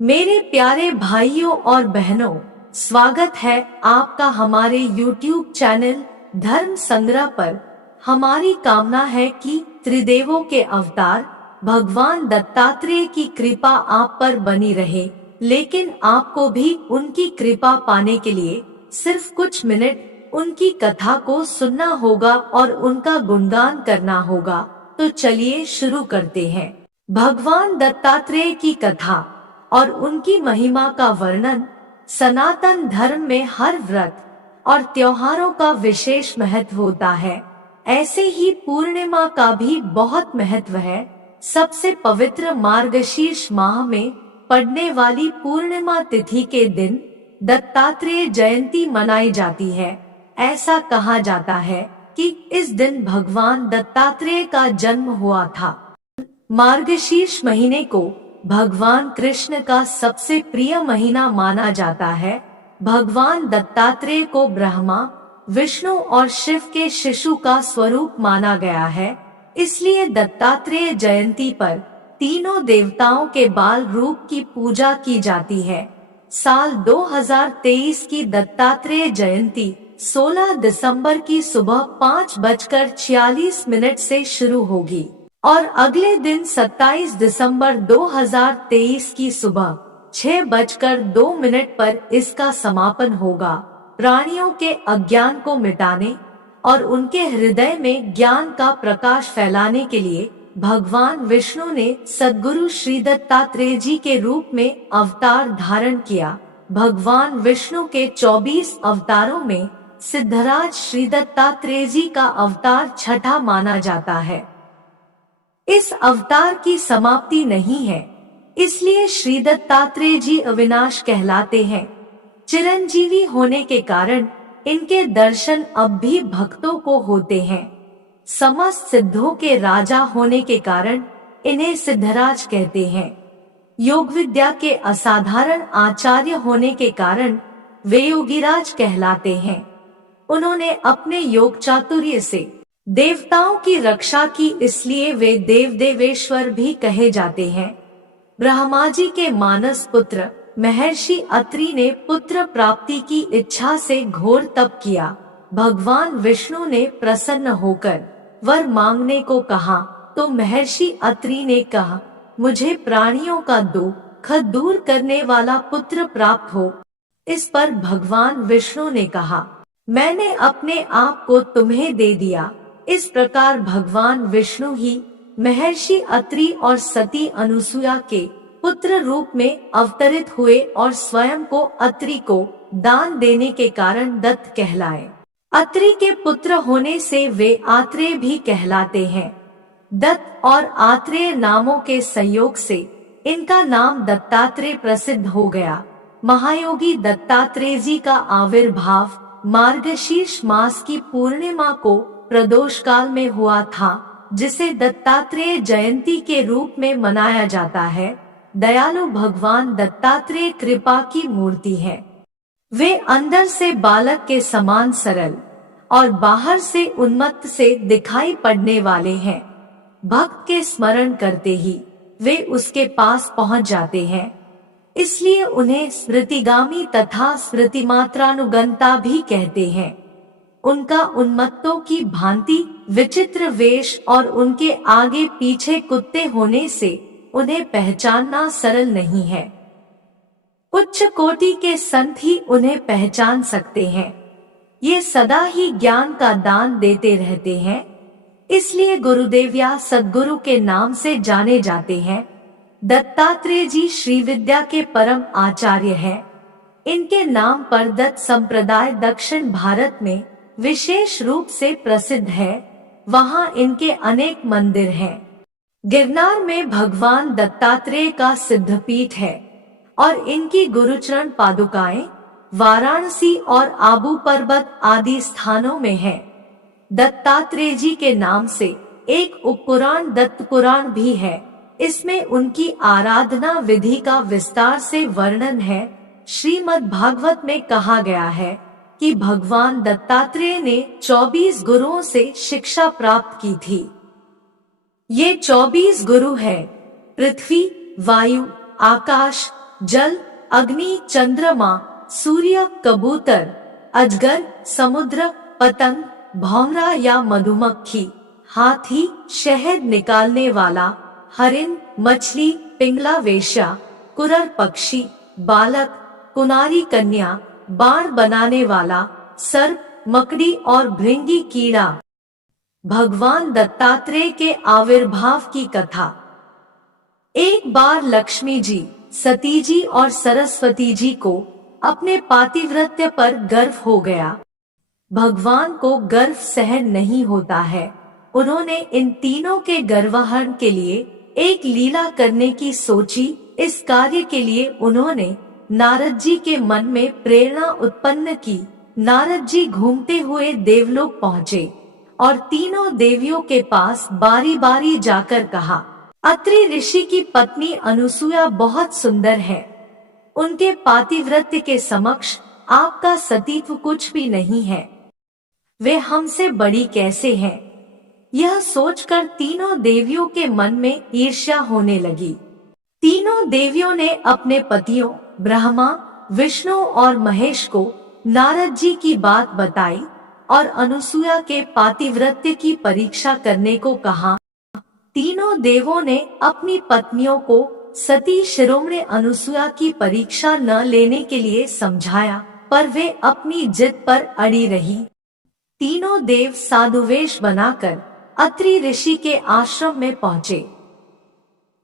मेरे प्यारे भाइयों और बहनों, स्वागत है आपका हमारे YouTube चैनल धर्म संग्रह पर। हमारी कामना है कि त्रिदेवों के अवतार भगवान दत्तात्रेय की कृपा आप पर बनी रहे, लेकिन आपको भी उनकी कृपा पाने के लिए सिर्फ कुछ मिनट उनकी कथा को सुनना होगा और उनका गुणगान करना होगा। तो चलिए शुरू करते हैं। भगवान दत्तात्रेय की कथा और उनकी महिमा का वर्णन। सनातन धर्म में हर व्रत और त्योहारों का विशेष महत्व होता है, ऐसे ही पूर्णिमा का भी बहुत महत्व है। सबसे पवित्र मार्गशीर्ष माह में पड़ने वाली पूर्णिमा तिथि के दिन दत्तात्रेय जयंती मनाई जाती है। ऐसा कहा जाता है कि इस दिन भगवान दत्तात्रेय का जन्म हुआ था। मार्गशीर्ष महीने को भगवान कृष्ण का सबसे प्रिय महीना माना जाता है। भगवान दत्तात्रेय को ब्रह्मा, विष्णु और शिव के शिशु का स्वरूप माना गया है, इसलिए दत्तात्रेय जयंती पर तीनों देवताओं के बाल रूप की पूजा की जाती है। साल 2023 की दत्तात्रेय जयंती 16 दिसंबर की सुबह 5:46 से शुरू होगी और अगले दिन 27 दिसंबर 2023 की सुबह 6:02 पर इसका समापन होगा। प्राणियों के अज्ञान को मिटाने और उनके हृदय में ज्ञान का प्रकाश फैलाने के लिए भगवान विष्णु ने सद्गुरु श्री दत्तात्रेय जी के रूप में अवतार धारण किया। भगवान विष्णु के 24 अवतारों में सिद्धराज श्री दत्तात्रेय जी का अवतार छठा माना जाता है। इस अवतार की समाप्ति नहीं है, इसलिए श्री दत्तात्रेय जी अविनाश कहलाते हैं। चिरंजीवी होने के कारण इनके दर्शन अब भी भक्तों को होते हैं। समस्त सिद्धों के राजा होने के कारण इन्हें सिद्धराज कहते हैं। योग विद्या के असाधारण आचार्य होने के कारण वे योगीराज कहलाते हैं। उन्होंने अपने योग चातुर्य से देवताओं की रक्षा की, इसलिए वे देव देवेश्वर भी कहे जाते हैं। ब्रह्मा जी के मानस पुत्र महर्षि अत्रि ने पुत्र प्राप्ति की इच्छा से घोर तप किया। भगवान विष्णु ने प्रसन्न होकर वर मांगने को कहा तो महर्षि अत्रि ने कहा, मुझे प्राणियों का दुख दूर करने वाला पुत्र प्राप्त हो। इस पर भगवान विष्णु ने कहा, मैंने अपने आप को तुम्हें दे दिया। इस प्रकार भगवान विष्णु ही महर्षि अत्रि और सती अनुसुया के पुत्र रूप में अवतरित हुए और स्वयं को अत्रि को दान देने के कारण दत्त कहलाए। अत्रि के पुत्र होने से वे आत्रेय भी कहलाते हैं। दत्त और आत्रेय नामों के संयोग से इनका नाम दत्तात्रेय प्रसिद्ध हो गया। महायोगी दत्तात्रेय जी का आविर्भाव मार्गशीर्ष मास की पूर्णिमा को प्रदोष काल में हुआ था, जिसे दत्तात्रेय जयंती के रूप में मनाया जाता है। दयालु भगवान दत्तात्रेय कृपा की मूर्ति है। वे अंदर से बालक के समान सरल और बाहर से उन्मत्त से दिखाई पड़ने वाले हैं। भक्त के स्मरण करते ही वे उसके पास पहुंच जाते हैं, इसलिए उन्हें स्मृतिगामी तथा स्मृतिमात्रानुगंता भी कहते हैं। उनका उन्मत्तों की भांति विचित्र वेश और उनके आगे पीछे कुत्ते होने से उन्हें पहचानना सरल नहीं है। उच्च कोटि के संत ही उन्हें पहचान सकते हैं। ये सदा ही ज्ञान का दान देते रहते हैं, इसलिए गुरुदेव या सद्गुरु के नाम से जाने जाते हैं। दत्तात्रेय जी श्री विद्या के परम आचार्य हैं। इनके नाम पर दत्त संप्रदाय दक्षिण भारत में विशेष रूप से प्रसिद्ध है। वहाँ इनके अनेक मंदिर हैं। गिरनार में भगवान दत्तात्रेय का सिद्धपीठ है और इनकी गुरुचरण पादुकाएं वाराणसी और आबू पर्वत आदि स्थानों में हैं। दत्तात्रेय जी के नाम से एक उपपुराण दत्त पुराण भी है। इसमें उनकी आराधना विधि का विस्तार से वर्णन है। श्रीमद् भागवत में कहा गया है कि भगवान दत्तात्रेय ने 24 गुरुओं से शिक्षा प्राप्त की थी। ये 24 गुरु हैं: पृथ्वी, वायु, आकाश, जल, अग्नि, चंद्रमा, सूर्य, कबूतर, अजगर, समुद्र, पतंग, भौंरा या मधुमक्खी, हाथी, शहद निकालने वाला, हरिण, मछली, पिंगला वेश्या, कुरर पक्षी, बालक, कुनारी कन्या, बाण बनाने वाला, सर्प, मकड़ी और भृंगी कीड़ा। भगवान दत्तात्रेय के आविर्भाव की कथा। एक बार लक्ष्मी जी, सती जी और सरस्वती जी को अपने पातिव्रत्य पर गर्व हो गया। भगवान को गर्व सहन नहीं होता है। उन्होंने इन तीनों के गर्वहरण के लिए एक लीला करने की सोची। इस कार्य के लिए उन्होंने नारद जी के मन में प्रेरणा उत्पन्न की। नारद जी घूमते हुए देवलोक पहुँचे और तीनों देवियों के पास बारी बारी जाकर कहा, अत्रि ऋषि की पत्नी अनुसुया बहुत सुंदर है। उनके पातिव्रत्य के समक्ष आपका सतीत्व कुछ भी नहीं है। वे हमसे बड़ी कैसे हैं? यह सोचकर तीनों देवियों के मन में ईर्ष्या होने लगी। तीनों देवियों ने अपने पतियों ब्रह्मा, विष्णु और महेश को नारद जी की बात बताई और अनुसुया के पातिव्रत्य की परीक्षा करने को कहा। तीनों देवों ने अपनी पत्नियों को सती शिरोमणि अनुसुया की परीक्षा न लेने के लिए समझाया, पर वे अपनी जिद पर अड़ी रही। तीनों देव साधुवेश बनाकर अत्रि ऋषि के आश्रम में पहुँचे।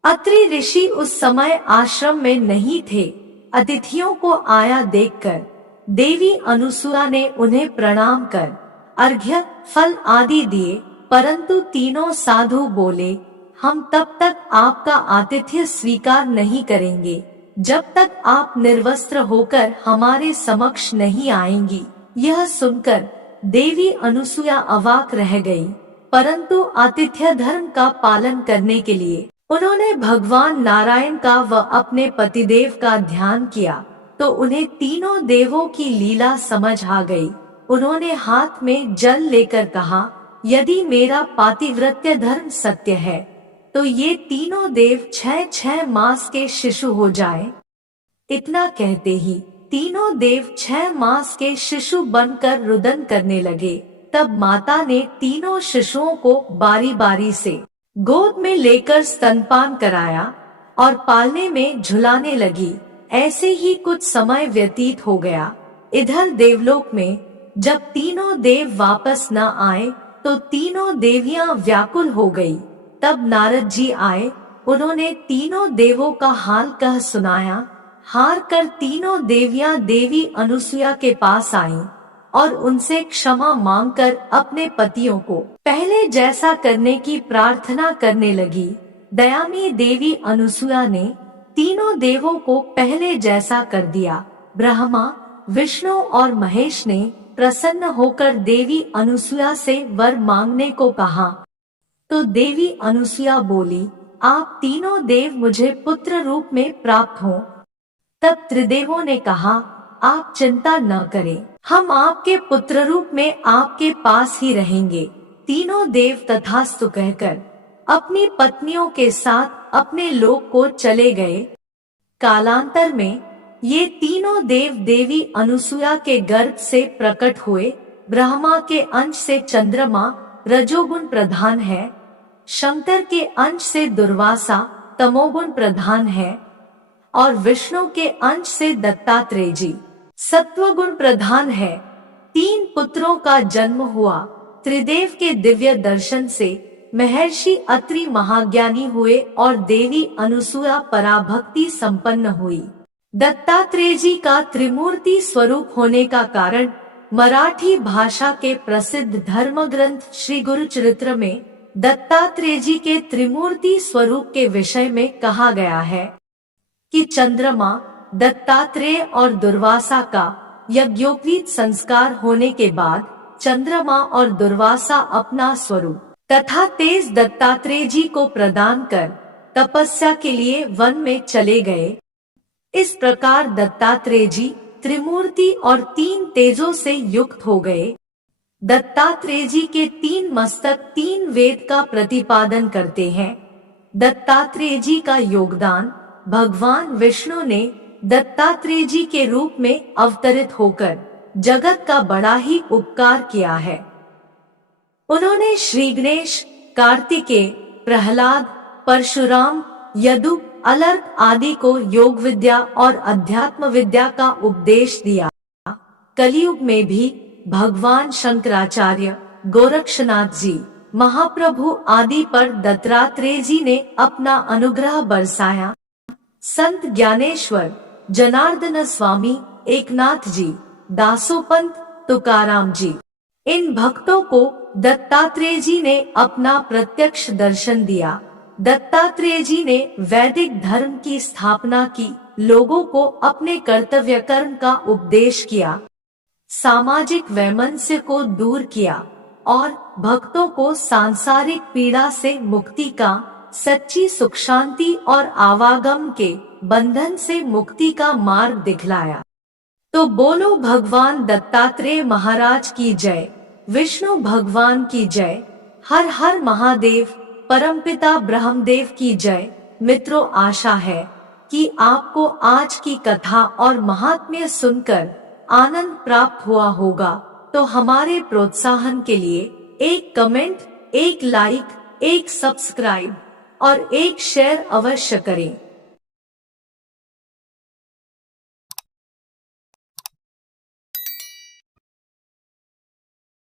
अत्रि ऋषि उस समय आश्रम में नहीं थे। अतिथियों को आया देखकर देवी अनुसुया ने उन्हें प्रणाम कर अर्घ्य, फल आदि दिए, परंतु तीनों साधु बोले, हम तब तक आपका आतिथ्य स्वीकार नहीं करेंगे जब तक आप निर्वस्त्र होकर हमारे समक्ष नहीं आएंगी। यह सुनकर देवी अनुसुया अवाक रह गई, परंतु आतिथ्य धर्म का पालन करने के लिए उन्होंने भगवान नारायण का व अपने पतिदेव का ध्यान किया तो उन्हें तीनों देवों की लीला समझ आ गई। उन्होंने हाथ में जल लेकर कहा, यदि मेरा पातिव्रत्य धर्म सत्य है तो ये तीनों देव 6 मास के शिशु हो जाएं। इतना कहते ही तीनों देव 6 मास के शिशु बनकर रुदन करने लगे। तब माता ने तीनों शिशुओं को बारी बारी से गोद में लेकर स्तनपान कराया और पालने में झुलाने लगी। ऐसे ही कुछ समय व्यतीत हो गया। इधर देवलोक में जब तीनों देव वापस न आए तो तीनों देवियां व्याकुल हो गई। तब नारद जी आए। उन्होंने तीनों देवों का हाल कह सुनाया। हार कर तीनों देवियां देवी अनुसुया के पास आईं और उनसे क्षमा मांगकर अपने पतियों को पहले जैसा करने की प्रार्थना करने लगी। दयामयी देवी अनुसुया ने तीनों देवों को पहले जैसा कर दिया। ब्रह्मा, विष्णु और महेश ने प्रसन्न होकर देवी अनुसुया से वर मांगने को कहा तो देवी अनुसुया बोली, आप तीनों देव मुझे पुत्र रूप में प्राप्त हों। तब त्रिदेवों ने कहा, आप चिंता न करें, हम आपके पुत्र रूप में आपके पास ही रहेंगे। तीनों देव तथास्तु कहकर अपनी पत्नियों के साथ अपने लोक को चले गए। कालांतर में ये तीनों देव देवी अनुसुया के गर्भ से प्रकट हुए। ब्रह्मा के अंश से चंद्रमा रजोगुण प्रधान है, शंकर के अंश से दुर्वासा तमोगुण प्रधान है और विष्णु के अंश से दत्तात्रेय जी सत्वगुण प्रधान है। 3 पुत्रों का जन्म हुआ। त्रिदेव के दिव्य दर्शन से महर्षि अत्रि महाज्ञानी हुए और देवी अनुसुया पराभक्ति संपन्न हुई। दत्तात्रेय जी का त्रिमूर्ति स्वरूप होने का कारण मराठी भाषा के प्रसिद्ध धर्म ग्रंथ श्री गुरुचरित्र में दत्तात्रेय जी के त्रिमूर्ति स्वरूप के विषय में कहा गया है कि चंद्रमा दत्तात्रेय और दुर्वासा का यज्ञोपवीत संस्कार होने के बाद चंद्रमा और दुर्वासा अपना स्वरूप तथा तेज दत्तात्रेय जी को प्रदान कर तपस्या के लिए वन में चले गए। इस प्रकार दत्तात्रेय जी त्रिमूर्ति और 3 तेजों से युक्त हो गए। दत्तात्रेय जी के 3 मस्तक 3 वेद का प्रतिपादन करते हैं। दत्तात्रेय जी का योगदान भगवान विष्णु ने दत्तात्रेय जी के रूप में अवतरित होकर जगत का बड़ा ही उपकार किया है। उन्होंने श्री गणेश, कार्तिकेय, प्रहलाद, परशुराम, यदु, अलर्क आदि को योग विद्या और अध्यात्म विद्या का उपदेश दिया। कलयुग में भी भगवान शंकराचार्य, गोरक्षनाथ जी, महाप्रभु आदि पर दत्तात्रेय जी ने अपना अनुग्रह बरसाया। संत ज्ञानेश्वर, जनार्दन स्वामी, एकनाथ जी, दासोपंत, तुकाराम जी, इन भक्तों को दत्तात्रेय जी ने अपना प्रत्यक्ष दर्शन दिया। दत्तात्रेय जी ने वैदिक धर्म की स्थापना की, लोगों को अपने कर्तव्य कर्म का उपदेश किया, सामाजिक वैमनस्य को दूर किया और भक्तों को सांसारिक पीड़ा से मुक्ति का, सच्ची सुख शांति और आवागम के बंधन से मुक्ति का मार्ग दिखलाया। तो बोलो भगवान दत्तात्रेय महाराज की जय, विष्णु भगवान की जय, हर हर महादेव, परमपिता ब्रह्मदेव की जय। मित्रों, आशा है कि आपको आज की कथा और महात्म्य सुनकर आनंद प्राप्त हुआ होगा। तो हमारे प्रोत्साहन के लिए एक कमेंट, एक लाइक, एक सब्सक्राइब और एक शेयर अवश्य करें।